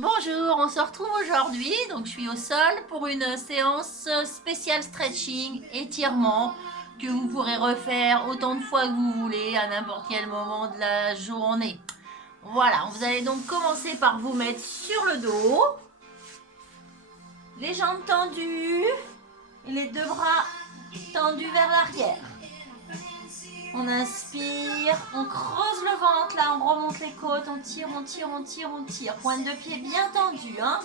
Bonjour, on se retrouve aujourd'hui, donc je suis au sol pour une séance spéciale stretching, étirement, que vous pourrez refaire autant de fois que vous voulez à n'importe quel moment de la journée. Voilà, vous allez donc commencer par vous mettre sur le dos, les jambes tendues et les deux bras tendus vers l'arrière. On inspire, on creuse le ventre, là on remonte les côtes, on tire, on tire, on tire, on tire. Pointe de pied bien tendue, hein.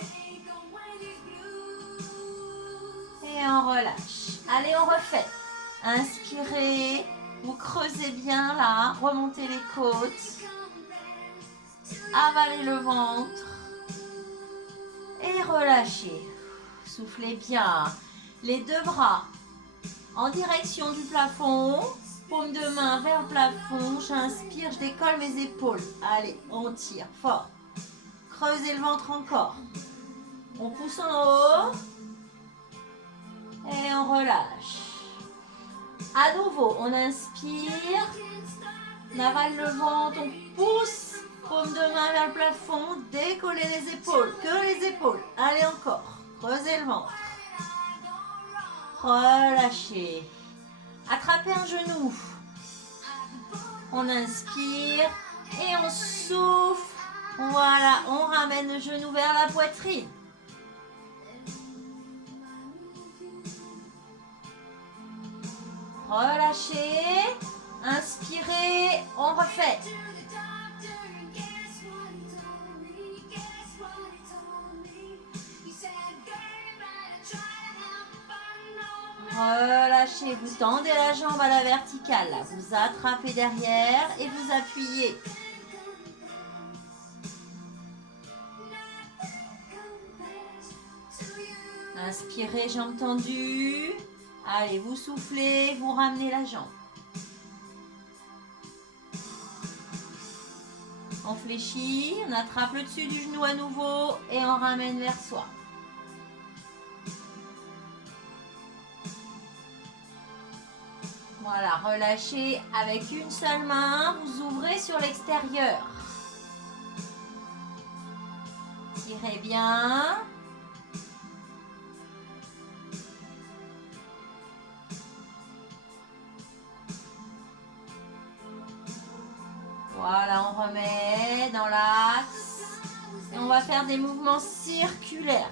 Et on relâche. Allez, on refait. Inspirez, vous creusez bien là, remontez les côtes, avalez le ventre et relâchez. Soufflez bien. Les deux bras en direction du plafond, paume de main vers le plafond. J'inspire, je décolle mes épaules. Allez, on tire fort. Creusez le ventre encore. On pousse en haut et on relâche. À nouveau, on inspire, on avale le ventre, on pousse, paume de main vers le plafond, décollez les épaules, que les épaules. Allez encore, creusez le ventre. Relâchez. Attrapez un genou. On inspire et on souffle. Voilà, on ramène le genou vers la poitrine. Relâchez. Inspirez, on refait. Relâchez, vous tendez la jambe à la verticale, là. Vous attrapez derrière et vous appuyez. Inspirez, jambe tendue. Allez, vous soufflez, vous ramenez la jambe. On fléchit, on attrape le dessus du genou à nouveau et on ramène vers soi. Voilà, relâchez avec une seule main, vous ouvrez sur l'extérieur. Tirez bien. Voilà, on remet dans l'axe. Et on va faire des mouvements circulaires.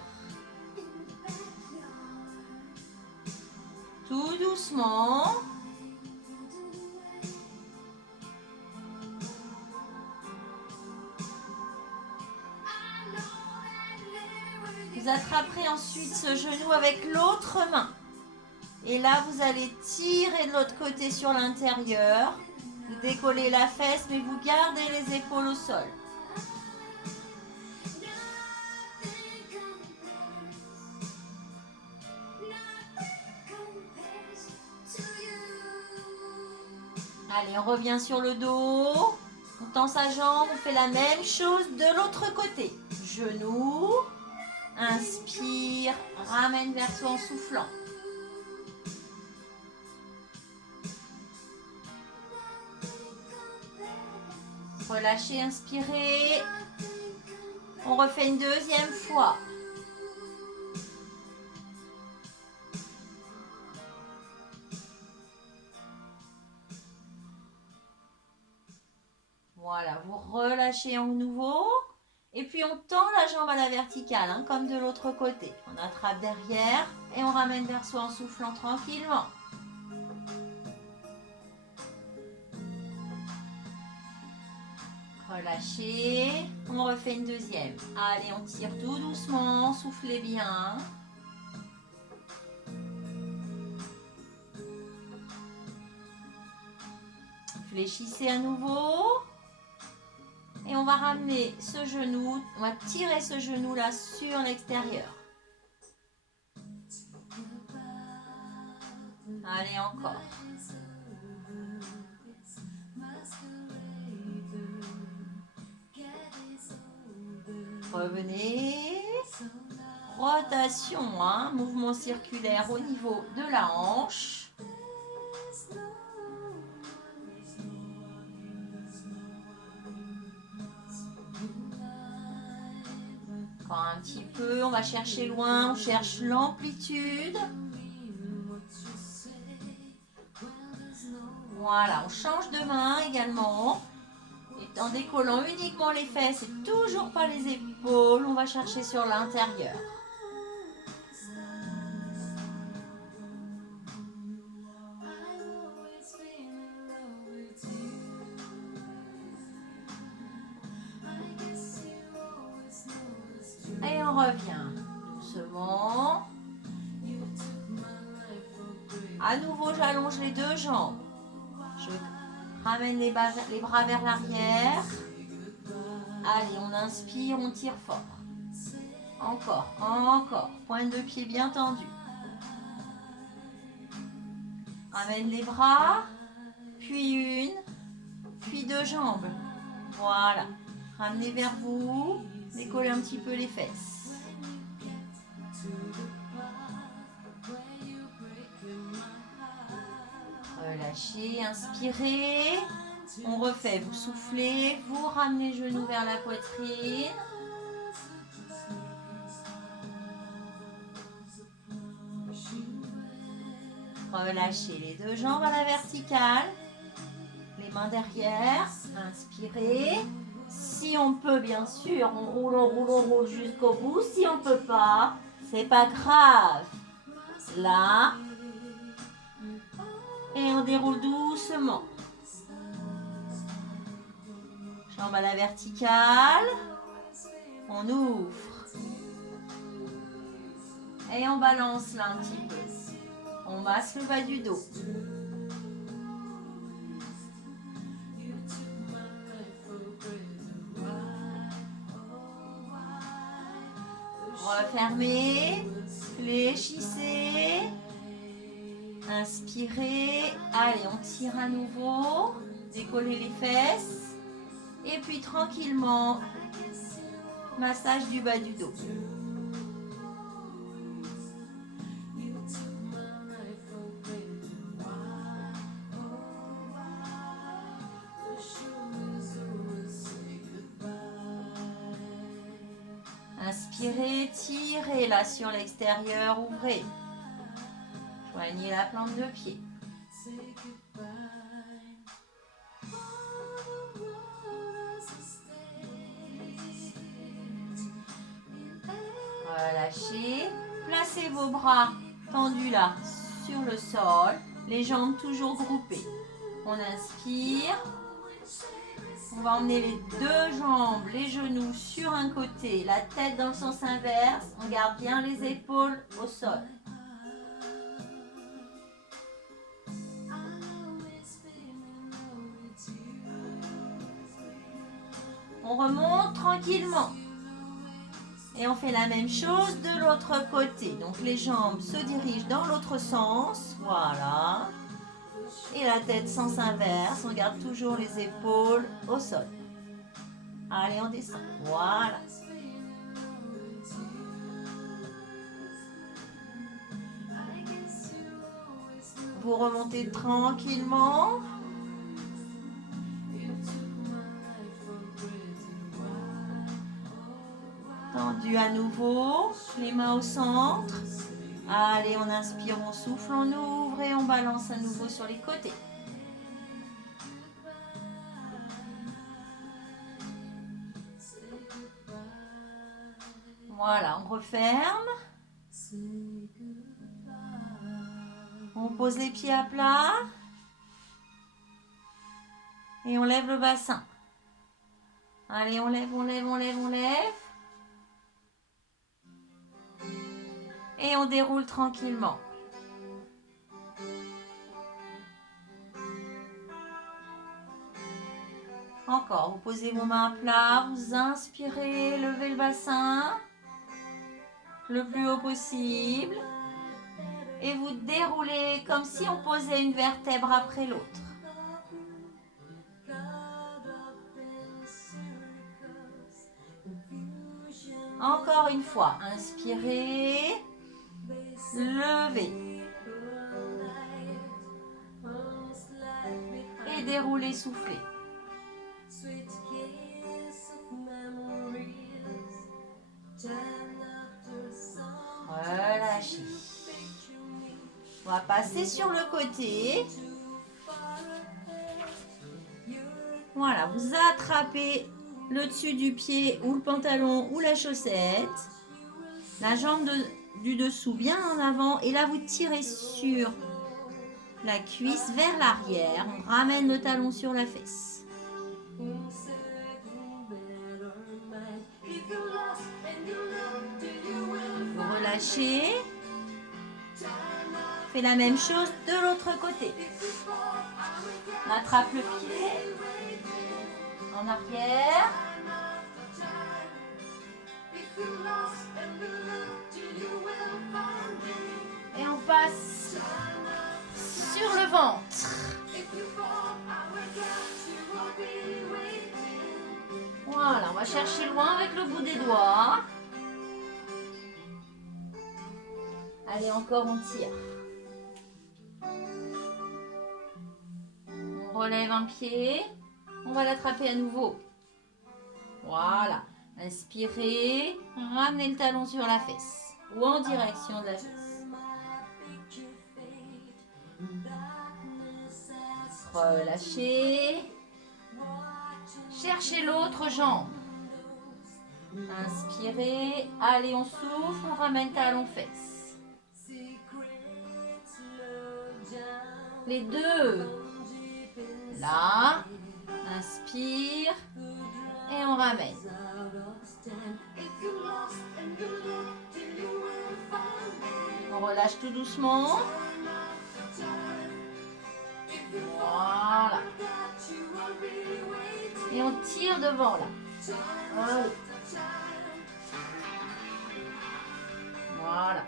Tout doucement. Vous attraperez ensuite ce genou avec l'autre main. Et là, vous allez tirer de l'autre côté sur l'intérieur. Vous décollez la fesse, mais vous gardez les épaules au sol. Allez, on revient sur le dos. On tend sa jambe, on fait la même chose de l'autre côté. Genou. Inspire, ramène vers soi en soufflant. Relâchez, inspirez. On refait une deuxième fois. Voilà, vous relâchez en nouveau. Et puis on tend la jambe à la verticale, hein, comme de l'autre côté. On attrape derrière et on ramène vers soi en soufflant tranquillement. Relâchez. On refait une deuxième. Allez, on tire tout doucement. Soufflez bien. Fléchissez à nouveau. Et on va ramener ce genou, on va tirer ce genou là sur l'extérieur. Allez, encore. Revenez. Rotation, hein, mouvement circulaire au niveau de la hanche. Encore un petit peu, on va chercher loin, on cherche l'amplitude. Voilà, on change de main également. Et en décollant uniquement les fesses et toujours pas les épaules, on va chercher sur l'intérieur. Et on revient doucement. À nouveau, j'allonge les deux jambes. Je ramène les bras vers l'arrière. Allez, on inspire, on tire fort. Encore, encore. Pointe de pied bien tendue. Ramène les bras, puis une, puis deux jambes. Voilà. Ramenez vers vous, décollez un petit peu les fesses. Relâchez, inspirez. On refait, vous soufflez, vous ramenez les genoux vers la poitrine. Relâchez les deux jambes à la verticale. Les mains derrière. Inspirez. Si on peut, bien sûr, on roule jusqu'au bout. Si on ne peut pas, c'est pas grave. Là. Et on déroule doucement. Jambes à la verticale. On ouvre. Et on balance là un petit peu. On masse le bas du dos. Refermez. Fléchissez. Inspirez. Allez, on tire à nouveau. Décollez les fesses. Et puis tranquillement, massage du bas du dos. Inspirez, tirez là sur l'extérieur, ouvrez. Joignez la plante de pied. Relâchez. Placez vos bras tendus là sur le sol. Les jambes toujours groupées. On inspire. On va emmener les deux jambes, les genoux sur un côté, la tête dans le sens inverse. On garde bien les épaules au sol. On remonte tranquillement. Et on fait la même chose de l'autre côté. Donc les jambes se dirigent dans l'autre sens. Voilà. Et la tête sens inverse. On garde toujours les épaules au sol. Allez, on descend. Voilà. Vous remontez tranquillement. Tendu à nouveau. Les mains au centre. Allez, on inspire, on souffle, on ouvre et on balance à nouveau sur les côtés. Voilà, on referme. On pose les pieds à plat. Et on lève le bassin. Allez, on lève, on lève, on lève, on lève. Et on déroule tranquillement. Encore, vous posez vos mains à plat, vous inspirez, levez le bassin le plus haut possible. Et vous déroulez comme si on posait une vertèbre après l'autre. Encore une fois, inspirez, levez. Et déroulez, soufflez. va passer sur le côté. Voilà, vous attrapez le dessus du pied ou le pantalon ou la chaussette. La jambe du dessous bien en avant. Et là, vous tirez sur la cuisse vers l'arrière. On ramène le talon sur la fesse. Vous relâchez. Faites la même chose de l'autre côté. On attrape le pied. En arrière. Et on passe sur le ventre. Voilà, on va chercher loin avec le bout des doigts. Allez, encore, on tire. On relève un pied. On va l'attraper à nouveau. Voilà. Inspirez. Ramenez le talon sur la fesse. Ou en direction de la fesse. Relâchez. Cherchez l'autre jambe. Inspirez. Allez, on souffle. On ramène talon fesse. Les deux. Là. Inspire. Et on ramène. On relâche tout doucement. Voilà. Et on tire devant là. Allez. Voilà.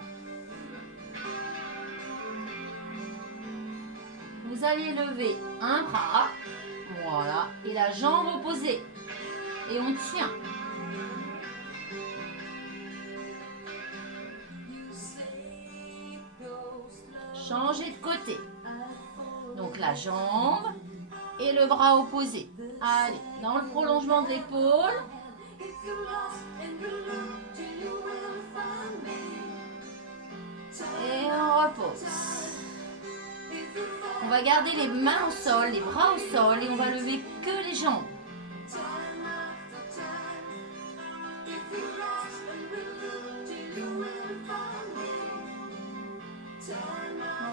Vous allez lever un bras. Voilà. Et la jambe opposée. Et on tient. Changez de côté. Donc la jambe et le bras opposé. Allez, dans le prolongement de l'épaule. Et on repose. On va garder les mains au sol, les bras au sol et on va lever que les jambes.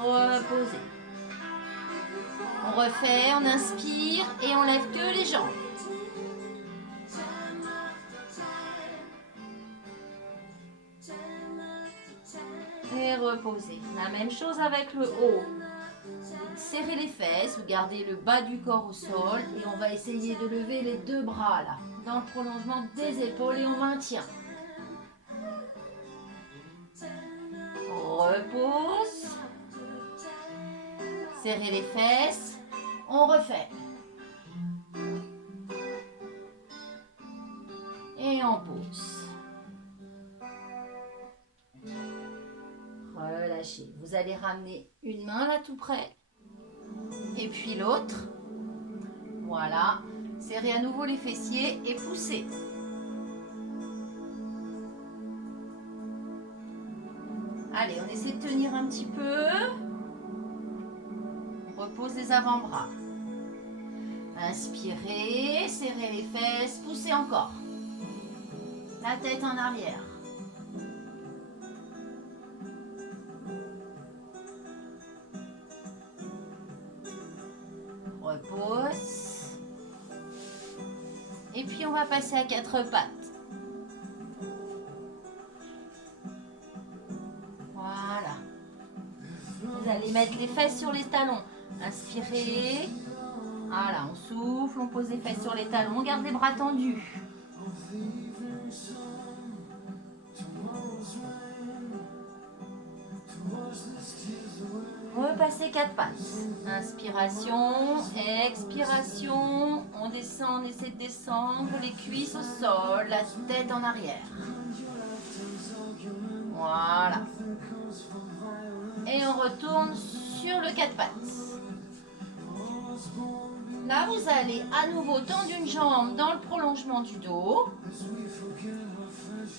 Reposez. On refait, on inspire et on lève que les jambes. Et reposez. La même chose avec le haut. Serrez les fesses, vous gardez le bas du corps au sol et on va essayer de lever les deux bras là, dans le prolongement des épaules et on maintient. Repose. Serrez les fesses. On refait. Et on pose. Relâchez. Vous allez ramener une main là tout près. Et puis l'autre. Voilà. Serrez à nouveau les fessiers et poussez. Allez, on essaie de tenir un petit peu. On repose les avant-bras. Inspirez, serrez les fesses, poussez encore. La tête en arrière. Repose. Et puis on va passer à quatre pattes. Voilà. Vous allez mettre les fesses sur les talons. Inspirez. Voilà, on souffle, on pose les fesses sur les talons, on garde les bras tendus. Repassez quatre pattes. Inspiration, expiration. On descend, on essaie de descendre. Les cuisses au sol, la tête en arrière. Voilà. Et on retourne sur le quatre pattes. Là, vous allez à nouveau tendre une jambe dans le prolongement du dos.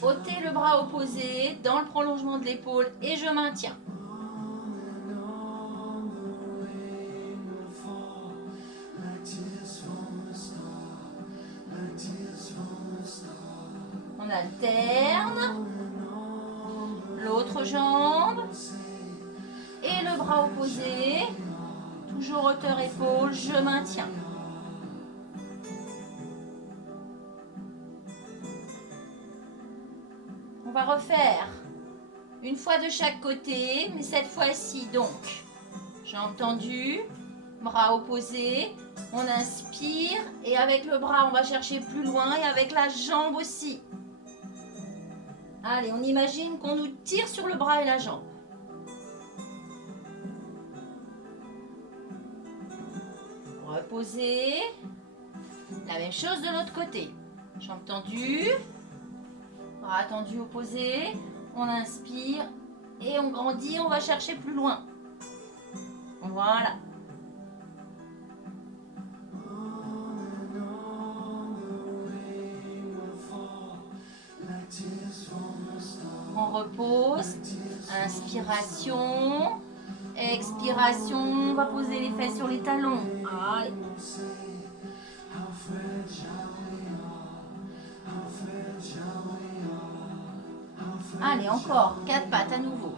Ôtez le bras opposé dans le prolongement de l'épaule et je maintiens. J'alterne. L'autre jambe. Et le bras opposé. Toujours hauteur épaule, je maintiens. On va refaire une fois de chaque côté, mais cette fois-ci donc, jambes tendues, bras opposés, on inspire et avec le bras on va chercher plus loin et avec la jambe aussi. Allez, on imagine qu'on nous tire sur le bras et la jambe. Reposez. La même chose de l'autre côté. Jambes tendues, bras tendus opposés. On inspire et on grandit, on va chercher plus loin. Voilà. On repose. Inspiration. Expiration. On va poser les fesses sur les talons. Allez. Allez, encore. 4 pattes à nouveau.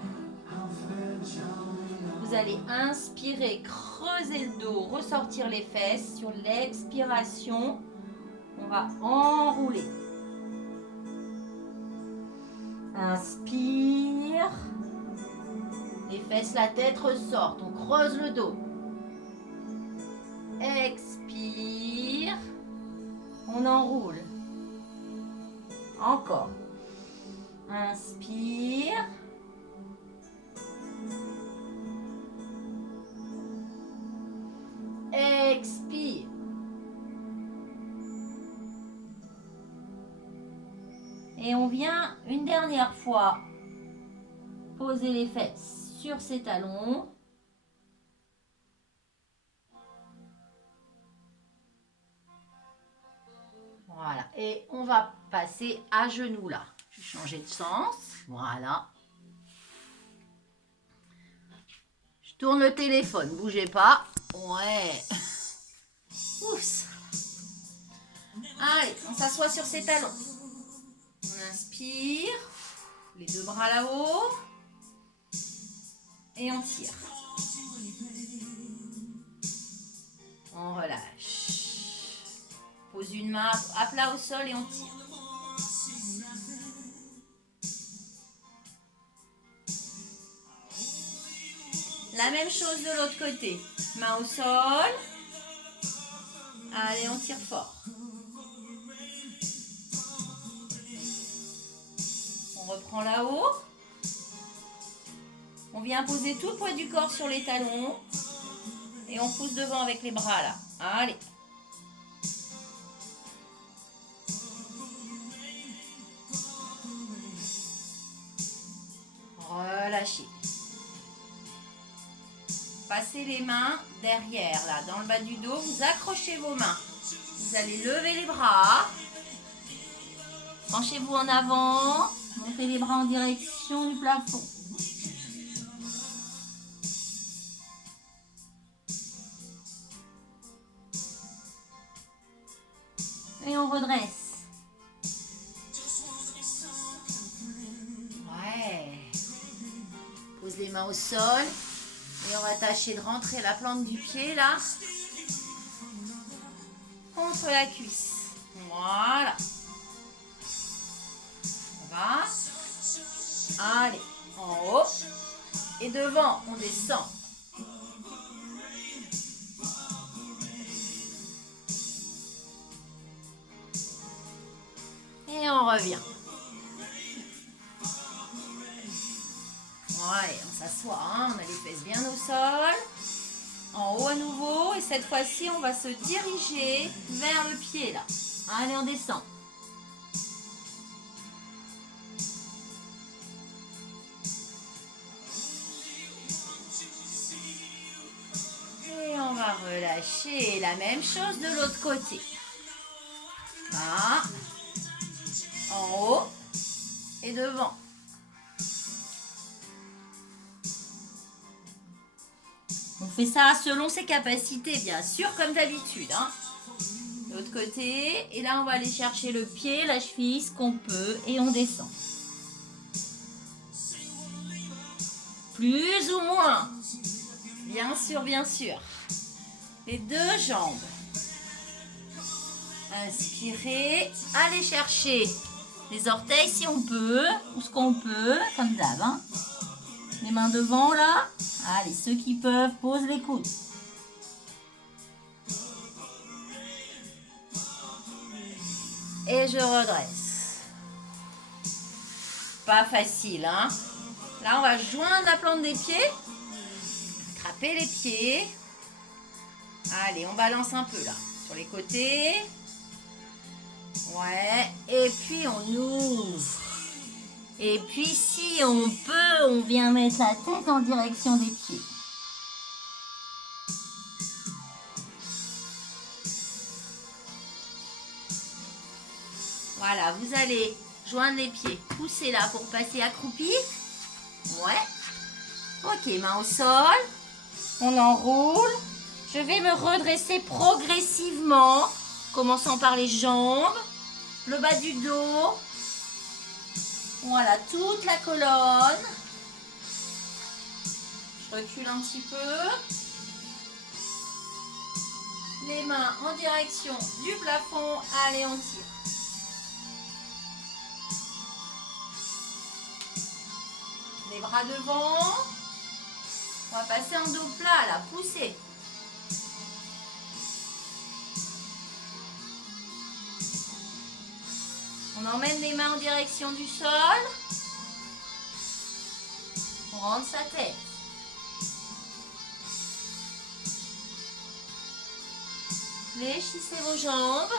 Vous allez inspirer, creuser le dos, ressortir les fesses. Sur l'expiration, on va enrouler. Inspire. Les fesses, la tête ressortent. On creuse le dos. Expire. On enroule. Encore. Inspire. Expire. Et on vient une dernière fois poser les fesses sur ses talons. Voilà. Et on va passer à genoux là. Je vais changer de sens. Voilà. Je tourne le téléphone. Bougez pas. Ouais. Oups. Allez, on s'assoit sur ses talons. On inspire. Les deux bras là-haut. Et on tire. On relâche. Pose une main à plat au sol et on tire. La même chose de l'autre côté. Main au sol. Allez, on tire fort. On reprend là-haut. On vient poser tout le poids du corps sur les talons. Et on pousse devant avec les bras là. Allez. Relâchez. Passez les mains derrière, là, dans le bas du dos. Vous accrochez vos mains. Vous allez lever les bras. Penchez-vous en avant. Montez les bras en direction du plafond. Et on redresse. Ouais. Pose les mains au sol. Et on va tâcher de rentrer la plante du pied là. Contre la cuisse. Voilà. On va. Allez. En haut. Et devant, on descend. Et on revient. Ouais, on s'assoit, hein, on a les fesses bien au sol. En haut à nouveau. Et cette fois-ci, on va se diriger vers le pied là. Allez, on descend. Et on va relâcher. La même chose de l'autre côté. Là. En haut. Et devant. On fait ça selon ses capacités, bien sûr, comme d'habitude. Hein. L'autre côté. Et là, on va aller chercher le pied, la cheville, ce qu'on peut. Et on descend. Plus ou moins. Bien sûr, bien sûr. Les deux jambes. Inspirez. Allez chercher les orteils si on peut. Ou ce qu'on peut, comme d'hab. Hein. Les mains devant là. Allez, ceux qui peuvent, posent les coudes. Et je redresse. Pas facile, hein. Là, on va joindre la plante des pieds. Attraper les pieds. Allez, on balance un peu là. Sur les côtés. Ouais. Et puis, on ouvre. Et puis, si on peut, on vient mettre la tête en direction des pieds. Voilà, vous allez joindre les pieds, pousser là pour passer accroupi. Ouais. Ok, main au sol. On enroule. Je vais me redresser progressivement, commençant par les jambes, le bas du dos. Voilà, toute la colonne. Je recule un petit peu. Les mains en direction du plafond. Allez, on tire. Les bras devant. On va passer en dos plat, là, pousser. On emmène les mains en direction du sol. On rentre sa tête. Fléchissez vos jambes.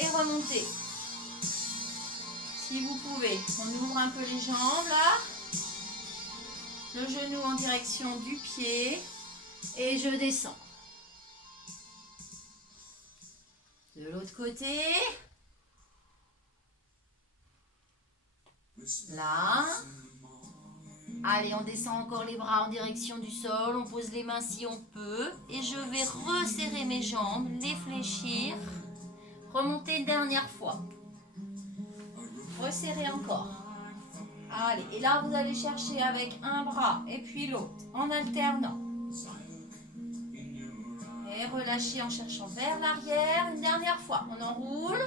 Et remontez. Si vous pouvez, on ouvre un peu les jambes là. Le genou en direction du pied. Et je descends. De l'autre côté. Là. Allez, on descend encore les bras en direction du sol. On pose les mains si on peut. Et je vais resserrer mes jambes, les fléchir. Remonter une dernière fois. Resserrer encore. Allez, et là vous allez chercher avec un bras et puis l'autre en alternant. Et relâchez en cherchant vers l'arrière. Une dernière fois, on enroule.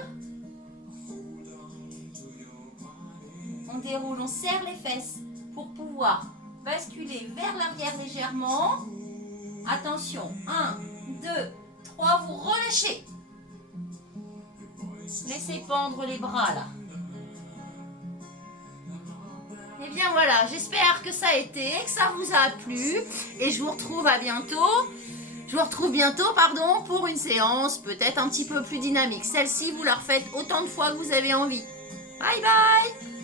On déroule, on serre les fesses pour pouvoir basculer vers l'arrière légèrement. Attention, 1, 2, 3, vous relâchez. Laissez pendre les bras là. Et bien voilà, j'espère que ça a été, que ça vous a plu. Et je vous retrouve bientôt, pour une séance peut-être un petit peu plus dynamique. Celle-ci, vous la refaites autant de fois que vous avez envie. Bye bye!